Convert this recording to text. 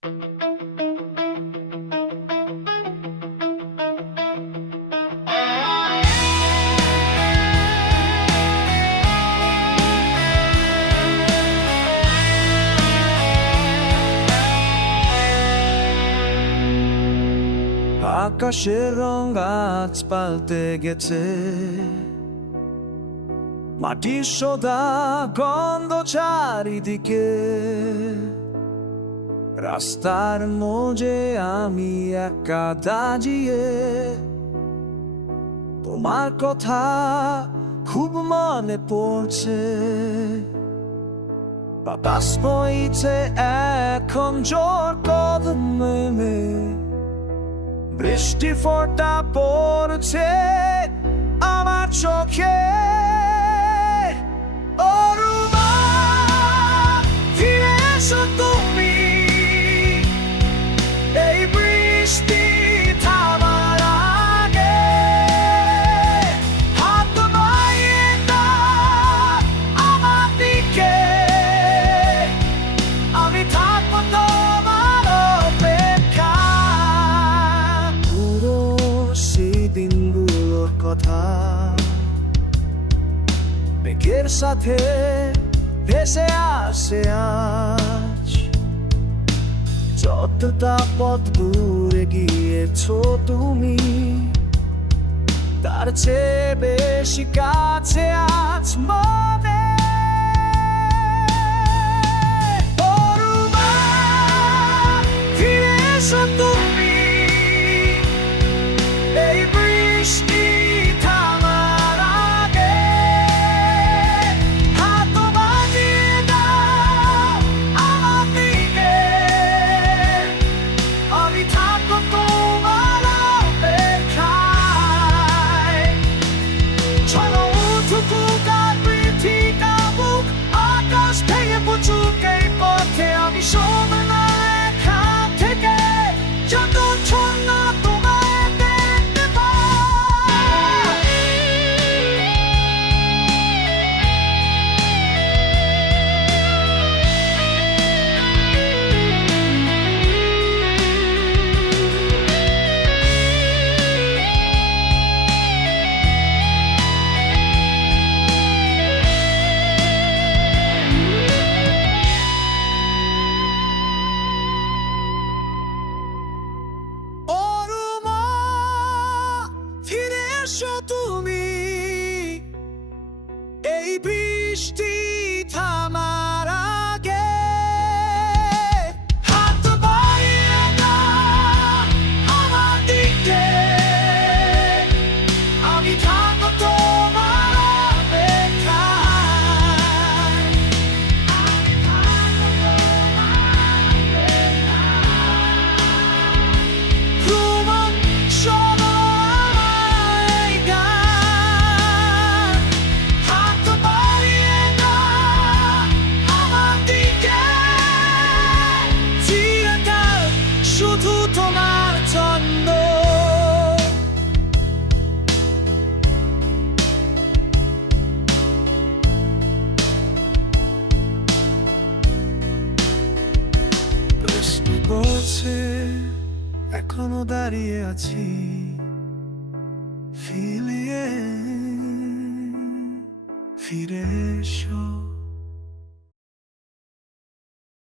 আকাশের রং আজ পাল্টে গেছে, মাটির সোদা গন্ধ চারিদিকে। রাস্তার মোড়ে আমি একা দাঁড়িয়ে, তোমার কথা খুব মনে পড়ছে। বাতাস বইছে এখন জোর কদমে, বৃষ্টি ফোঁটা পড়ছে আমার চোখে। ও রুমা, ফিরে এসো তুমি, এই বৃষ্টি থামার আগে। হাত বাড়িয়ে দাও আমার দিকে, আমি থাকবো তোমার অপেক্ষায়। পুরো সেই দিনগুলোর কথা মেঘের সাথে ভেসে আসে আজ। যতটা পথ দূরে গিয়েছো তুমি, তার চেয়ে বেশি কাছে আজ মনে। ও রুমা, ফিরে এসো তুমি, এই বৃষ্টি থামার আগে। হাত বাড়িয়ে দাও আমার দিকে, আমি থাকবো তোমার অপেক্ষায়। চলো উঠুক আর পৃথিবী কাঁপুক, আকাশ ভেঙে পড়ুক এই পথে। আমি সরব না এখান থেকে, যতক্ষণ না তোমায় দেখতে পাই। ও রুমা, ফিরে এসো তুমি, এই বৃষ্টি থামার আগে। হাত বাড়িয়ে দাও আমার দিকে, আমি থাকবো তোমার অপেক্ষায়। রুমন, শোনো আমার এই গান। হাত বাড়িয়ে দাও আমার দিকে, চিরকাল শুধু তোমার জন্য। বৃষ্টি পড়ছে, এখনো দাঁড়িয়ে আছি, ফিরে এসো।